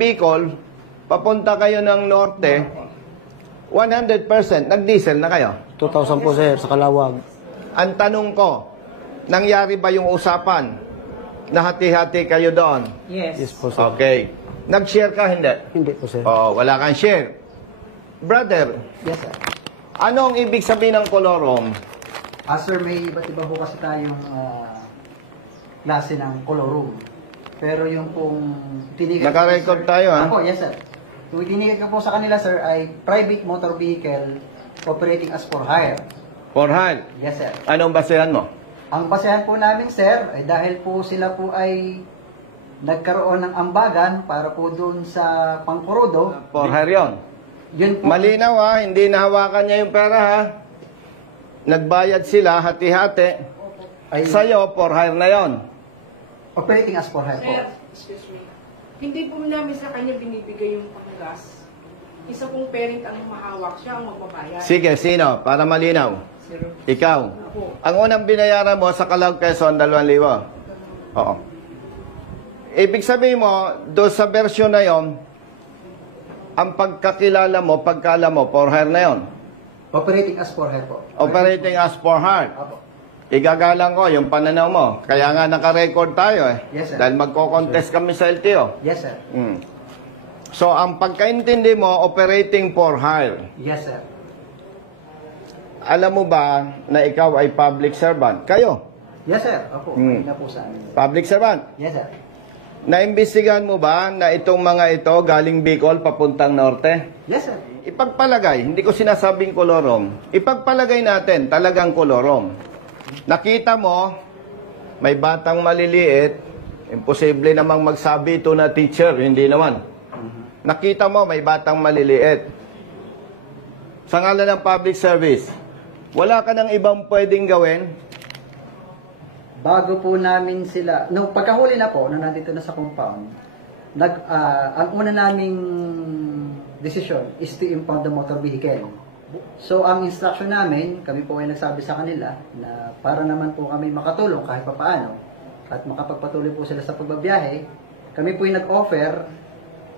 Bicol, papunta kayo ng norte, 100%, nag-diesel na kayo. 2,000 po, sir, sa Kalawag. Ang tanong ko, nangyari ba yung usapan na hati-hati kayo doon? Yes. Yes po, sir. Okay. Nag-share ka, hindi? Hindi po, sir. Oh, wala kang share. Brother, Yes, sir. ano ang ibig sabihin ng kolorom? Sir, may iba't iba po kasi tayong klase ng colorum. Pero yung pong tinigan... Naka-record tayo, ha? Opo, yes, sir. Yung tinigan ko po sa kanila, sir, ay private motor vehicle operating as for hire. For hire. Yes, sir. Anong basehan mo? Ang basehan po namin, sir, ay dahil po sila po ay nagkaroon ng ambagan para po doon sa pangkurudo. For hire yun. Yun po. Malinaw, ha? Hindi nahawakan niya yung pera, ha? Nagbayad sila, hati-hati. Ay, Sa'yo, for hire na yon. operating as for hire po. Sir, excuse me. Hindi po namin sa kanya binibigay yung panggas. Isa pong parent ang mahawak, siya ang magbabayad. Sige, sino? Para malinaw. Sir, Ikaw. ako. Ang unang binayaran mo sa Calao, Quezon, 2,000. Oo. Ibig sabihin mo, doon sa version na yon, ang pagkakilala mo, pagkala mo, for hire na yon. Operating as for hire po. Operating as for hire. Opo. Igagalang ko yung pananaw mo. Kaya nga naka-record tayo eh. Yes, sir. Dahil magko-contest kami sa LTO. Yes, sir. So, ang pagkaintindi mo, operating for hire. Yes, sir. Alam mo ba na ikaw ay public servant? Kayo, Yes, sir. Opo, may na po sa amin. public servant. Yes, sir. Naimbestigahan mo ba na itong mga ito galing Bicol papuntang norte? Yes, sir. Ipagpalagay, hindi ko sinasabing kolorom. Ipagpalagay natin, talagang kolorom. Nakita mo, may batang maliliit, imposible namang magsabi ito na teacher, hindi naman. Nakita mo, may batang maliliit. Sa ngalan ng public service, wala ka ng ibang pwedeng gawin? Bago po namin sila, nung pagkahuli na po, nung nandito na sa compound, ang una naming decision is to impound the motor vehicle. So, ang instruction namin, kami po ay nagsabi sa kanila na para naman po kami makatulong kahit papaano at makapagpatuloy po sila sa pagbabiyahe, kami po ay nag-offer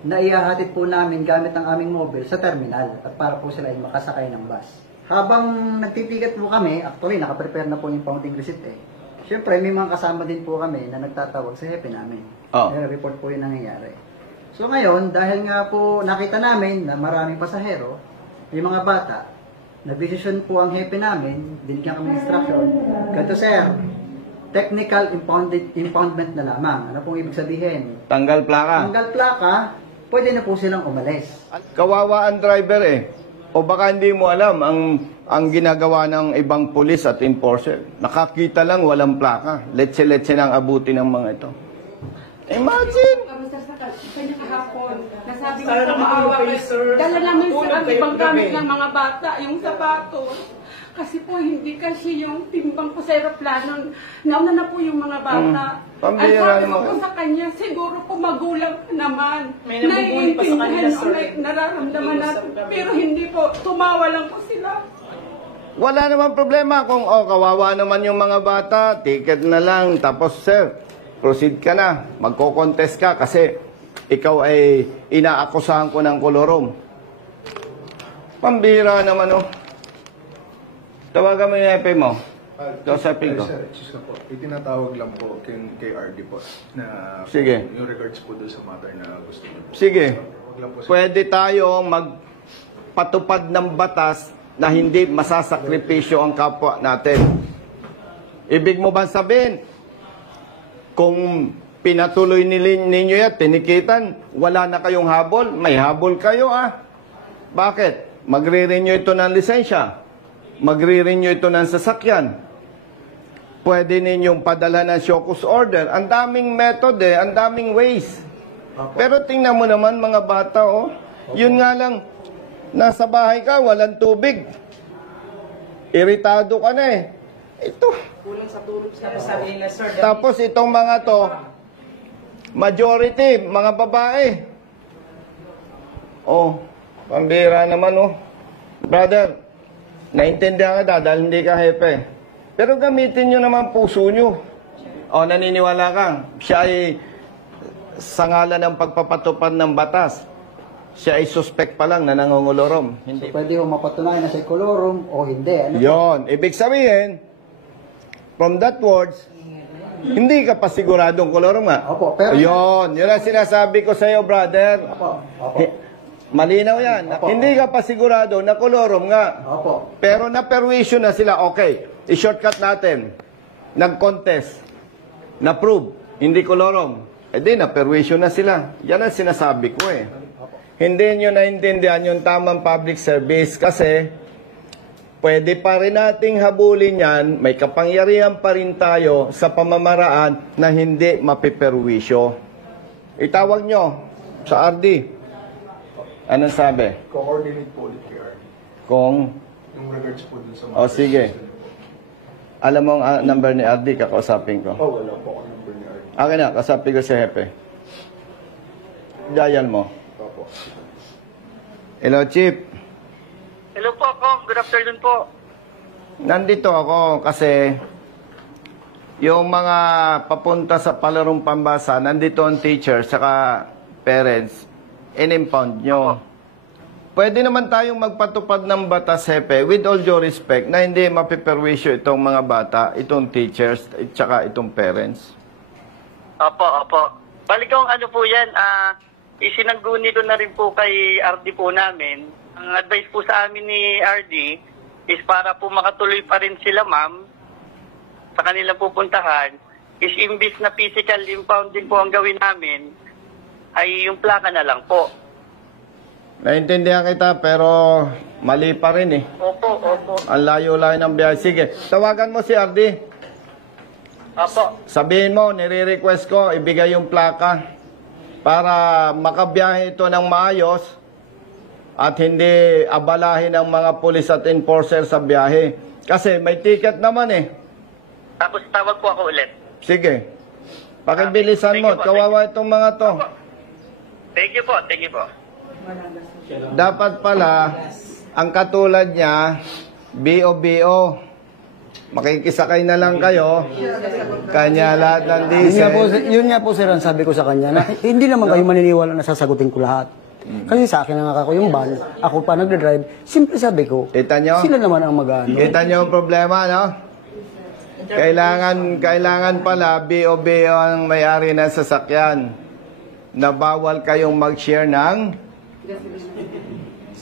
na ihahatid po namin gamit ang aming mobile sa terminal at para po sila ay makasakay ng bus. Habang nagtitiket po kami, actually nakaprepare na po yung impounding receipt eh. Siyempre, may mga kasama din po kami na nagtatawag sa hepe namin. Oh. Report po yung nangyayari. So ngayon, dahil nga po nakita namin na maraming pasahero, yung mga bata, na-decision po ang hepe namin, binigyan kami instruction, ganito sir, technical impoundment na lamang. Ano pong ibig sabihin? Tanggal plaka. Tanggal plaka, pwede na po silang umalis. Kawawa ang driver eh. O baka hindi mo alam ang ginagawa ng ibang pulis at enforcer. Nakakita lang, walang plaka. Letse-letse nang abuti ng mga ito. Imagine! Kanya kahapon, nasabi ko sa maawa kayo, dala namin sila ang ibang gamit ng mga bata, yung sapatos. Kasi po hindi kasi yung timbang po sa aeroplano, nauna na po yung mga bata. Ang sabi ko po sa kanya, siguro po magulang naman. Naiintindihan o nararamdaman natin. Pero hindi po, tumawa lang po sila. Wala naman problema kung kawawa naman yung mga bata, ticket na lang, tapos sir, proceed ka na, magko-contest ka kasi ikaw ay inaakusahan ko ng kolorom. Pambira naman Tawagan mo yung epe mo. Kausapin ko. Sir, excuse na po. Itinatawag lang po kay RD po na Sige. yung regards po doon sa matter na gusto niyo. Sige. Wag lang po, sir. Pwede tayong magpatupad ng batas na hindi masasakripisyo ang kapwa natin. Ibig mo ba sabihin, kung pinatuloy ninyo yan, tinikitan, wala na kayong habol? May habol kayo Bakit? Magre-renew ito ng lisensya. Magre-renew ito ng sasakyan. Pwede ninyong padala ng shokus order. Ang daming method ang daming ways. Pero tingnan mo naman mga bata yun nga lang, nasa bahay ka, walang tubig. Iritado ka na Ito. Kulang sa tulog sa Sabi nila, sir, Tapos itong mga to, majority, mga babae. Pambira naman Brother, naintindihan ka dahil hindi ka hepe. Pero gamitin nyo naman puso nyo. Naniniwala ka. Siya ay sa ngalan ng pagpapatupad ng batas, siya ay suspect pa lang na nangongolorom. So, pwede ho mapatunayan na siya kolorum o hindi. Ano po? Yon, ibig sabihin, from that words, hindi ka pa siguradong kolorom nga. Opo, pero... Yon, yun ang sinasabi ko sa iyo, brother. Opo. Malinaw yan. Opo. Hindi ka pa sigurado na kolorom nga. Opo. Pero na-perwisyo na sila, okay. I-shortcut natin. Nag-contest. Na-prove. Hindi kolorom. Eh di, na-perwisyo na sila. Yan ang sinasabi ko eh. Hindi nyo naintindihan yung tamang public service kasi pwede pa rin nating habulin yan, may kapangyarihan pa rin tayo sa pamamaraan na hindi mapiperwisyo. Itawag nyo sa RD. Anong sabi? Co-coordinate po ulit kay RD. Kung, Yung regards po dun sa o sige. Alam mo ang number ni RD, kakausapin ko. Oh, wala po ako number ni RD. Akin na, kausapin ko si Hepe. Dial mo. Opo. Hello, Chief. Hello po, Kong. Good afternoon po. Nandito ako kasi yung mga papunta sa palarong pambasa, nandito ang teacher saka parents, in-impound nyo. Pwede naman tayong magpatupad ng batas, Hepe, with all due respect, na hindi mapiperwisyo itong mga bata, itong teachers, at saka itong parents. Opo. Balik kong ano po yan, isinangguni doon na rin po kay RD po namin. Ang advice po sa amin ni RD is para po makatuloy pa rin sila, ma'am, sa kanilang pupuntahan, is imbis na physical impounding po ang gawin namin, ay yung plaka na lang po. Naintindihan kita, pero mali pa rin eh. Opo. Ang layo-layo ng biyahe. Sige, tawagan mo si RD. Opo. Sabihin mo, nire-request ko, ibigay yung plaka para makabiyahe ito ng maayos at hindi abalahin ng mga pulis at enforcer sa biyahe. Kasi may ticket naman eh. Tapos tawag po ako ulit. Sige. Pakibilisan Thank mo. you po. Kawawa itong mga to. Thank you po. Dapat pala, ang katulad niya, BO. Makikisakay na lang kayo. Kanya lahat ng diesel. Yun nga po, sir, ang sabi ko sa kanya, na hindi naman kayo maniniwala na sasagutin ko lahat. Kasi sa akin ang ako yung van, ako pa nagdadrive, simple sabi ko, Kita nyo? sila naman ang mag-ano. Kita nyo ang problema, no? Kailangan pala BO ang may-ari ng sasakyan na bawal kayong mag-share ng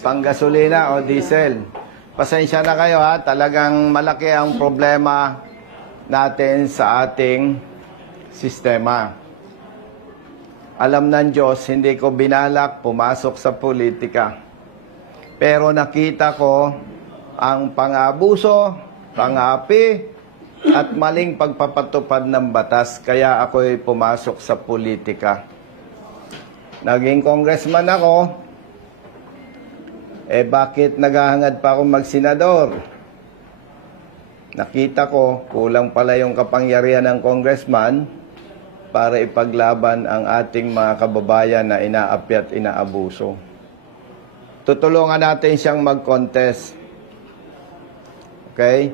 panggasolina o diesel. Pasensya na kayo ha, talagang malaki ang problema natin sa ating sistema. Alam ng Diyos, hindi ko binalak pumasok sa politika. Pero nakita ko ang pang-abuso, pang-api, at maling pagpapatupad ng batas. Kaya ako'y pumasok sa politika. Naging congressman ako, bakit naghahangad pa ako magsenador? Nakita ko, kulang pala yung kapangyarihan ng congressman para ipaglaban ang ating mga kababayan na inaapi at inaabuso. Tutulungan natin siyang mag-contest. Okay?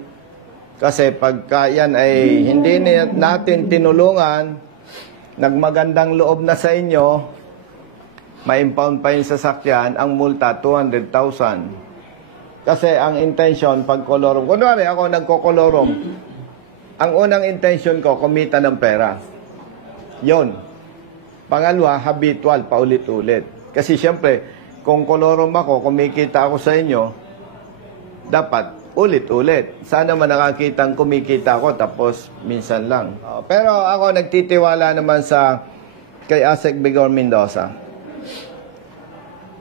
Kasi pagka yan ay hindi natin tinulungan, nagmagandang loob na sa inyo, ma-impound pa yung sasakyan, ang multa 200,000. Kasi ang intention, pag kolorom, kunwari ako nagkokolorom, ang unang intention ko, kumita ng pera. Yon. Pangalawa, habitual, paulit-ulit. Kasi siyempre, kung kolorom ako, kumikita ako sa inyo, dapat ulit-ulit. Sana man nakakitang kumikita ako, tapos minsan lang. Pero ako nagtitiwala naman sa kay Asek Bigor Mendoza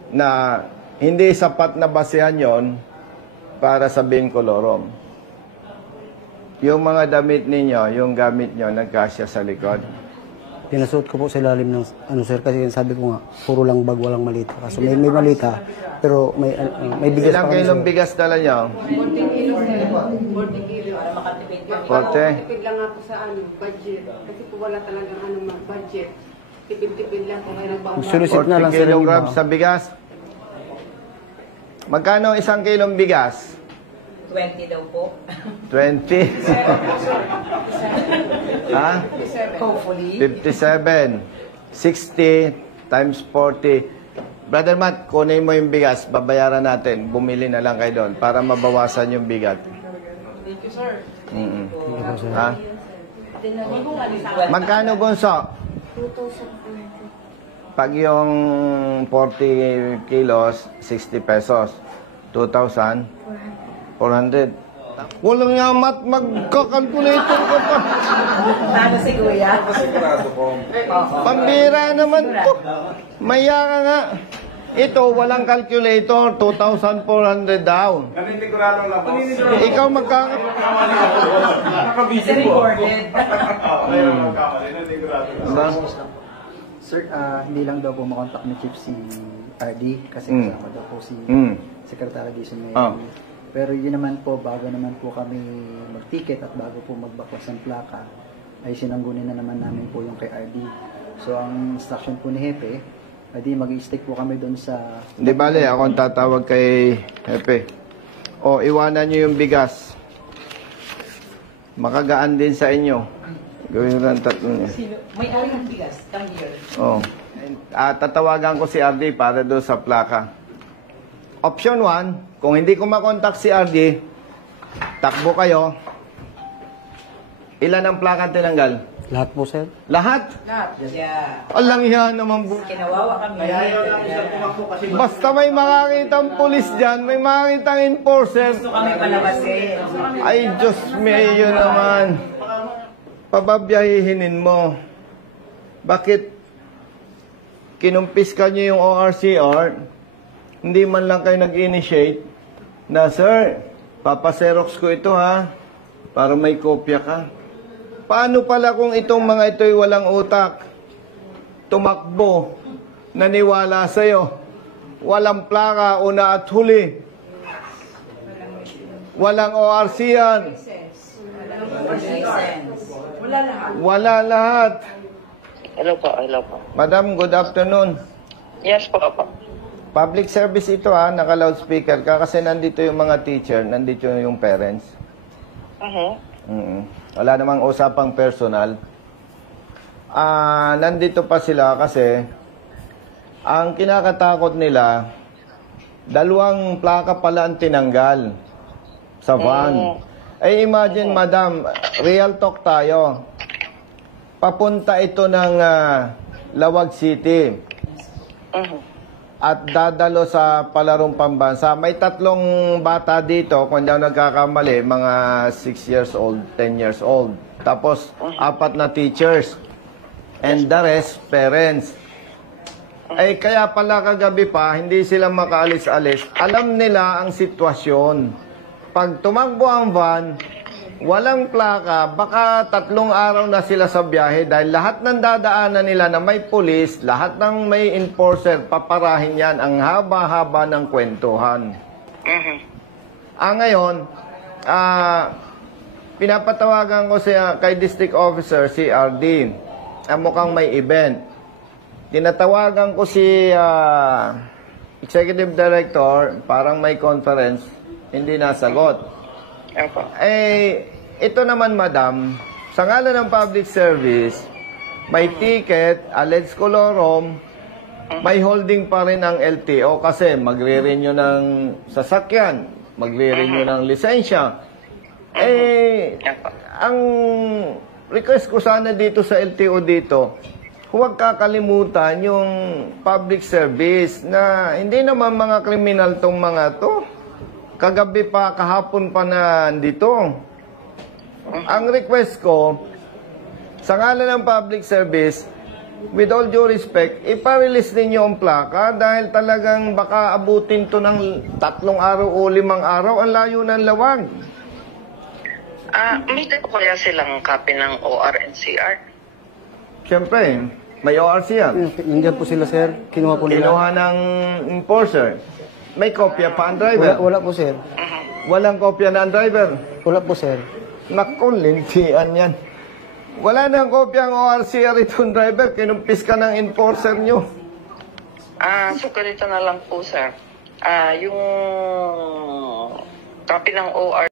na hindi sapat na basehan yon para sabihin kolorom. Yung mga damit ninyo, yung gamit nyo, nagkasya sa likod. Pinasuot ko po sa ilalim ng, sir, kasi sabi ko nga, puro lang bag, walang malita. Kaso may malita, pero may bigas Ilang pa kami, kilong sir. bigas dala nyo? 40 kilos, sir. 40 kilos. Tipid lang ako sa budget. Kasi po wala talagang mag-budget. Tipid-tipid lang po ngayon nagbawa. Sulisit na lang 40 sir yung iba. kilograms sa bigas. Magkano isang kilong bigas? 20 daw po. 20? Ha? Hopefully. 57. 60 times 40. Brother Matt, kunin mo yung bigas, babayaran natin. Bumili na lang kayo doon para mabawasan yung bigat. Thank you, sir. Ha? Magkano, Gonzo? 2,400. Pag yung 40 kilos, 60 pesos. 2,400. Walang nga, Matt, magkakalkulator ka pa. Ano si Kuya? Pambira naman to. Maya ka nga. Ito, walang calculator. 2,400 daw. Naninigurado lang po. Ikaw magkaka... It's recorded. Diba? Sir, hindi lang daw po makontak ni Chief si RD kasi kasama daw po si Secretary Dizon ngayon. Pero yun naman po, bago naman po kami mag-ticket at bago po magbakwas ng plaka, ay sinanggunin na naman namin po yung kay RD. So, ang instruction po ni Hepe, RD, mag-i-stick po kami doon sa... Hindi bale, ako ang tatawag kay Hepe. O, iwanan nyo yung bigas. Makagaan din sa inyo. Gawin lang tatlo niya. May ari ng bigas. Come here. O. Tatawagan ko si RD para doon sa plaka. Option 1, kung hindi ko makontak si RD, takbo kayo. Ilan ang plaka tinanggal? Lahat po, sir. Lahat? Not. Yeah. Alang yan naman. Kinawawa kami. Basta may makakitang pulis dyan, may makakitang enforcer. Gusto kami palabasin. Ay, Diyos mayo naman. Pababiyahihinin mo. Bakit kinumpis ka niyo yung ORCR? Hindi man lang kayo nag-initiate na, sir, papaserox ko ito ha, para may kopya ka. Paano pala kung itong mga ito'y walang utak? Tumakbo, naniwala sa'yo, walang plaka, una at huli, walang ORC yan, wala lahat. Hello po. Madam, good afternoon. Yes po. Public service ito ha, naka-loudspeaker ka kasi nandito yung mga teacher, nandito yung parents. Wala namang usapang personal. Nandito pa sila kasi ang kinakatakot nila, 2 plaka pala ang tinanggal sa van. Eh imagine, madam, real talk tayo. Papunta ito ng Lawag City. At dadalo sa palarong pambansa. May 3 bata dito, kung hindi ako nagkakamali, mga 6 years old, 10 years old. Tapos, 4 na teachers. And the rest, parents. Ay, kaya pala kagabi pa, hindi sila makaalis-alis. Alam nila ang sitwasyon. Pag tumakbo ang van, walang plaka, baka 3 araw na sila sa biyahe dahil lahat ng dadaanan nila na may pulis, lahat ng may enforcer, paparahin yan. Ang haba-haba ng kwentuhan. Ngayon, pinapatawagan ko siya kay District Officer, si RD. Mukhang may event. Tinatawagan ko si Executive Director, parang may conference, hindi nasagot. Ito naman, madam, sa ngalan ng public service, may ticket, alleged colorum, may holding pa rin ang LTO kasi magre-renew ng sasakyan, magre-renew ng lisensya. Ang request ko sana dito sa LTO dito, huwag kakalimutan yung public service na hindi naman mga kriminal tong mga to. Kagabi pa, kahapon pa na dito. Ang request ko, sa ngalan ng public service, with all due respect, iparelease ninyo ang plaka dahil talagang baka abutin to ng 3 araw o 5 araw. Ang layo ng Lawag. May dito kaya silang copy ng ORNCR? Siyempre, may ORC yan. Nandiyan po sila, sir. Kinuha po nila. Kinuha ng enforcer. May kopya pa ang driver. Wala po, sir. Walang kopya na ang driver. Wala po, sir. Naku, lintian yan. Wala nang kopya ang ORCR itong driver. Kinumpis ka ng enforcer nyo. So ganito na lang po, sir. Yung copy ng OR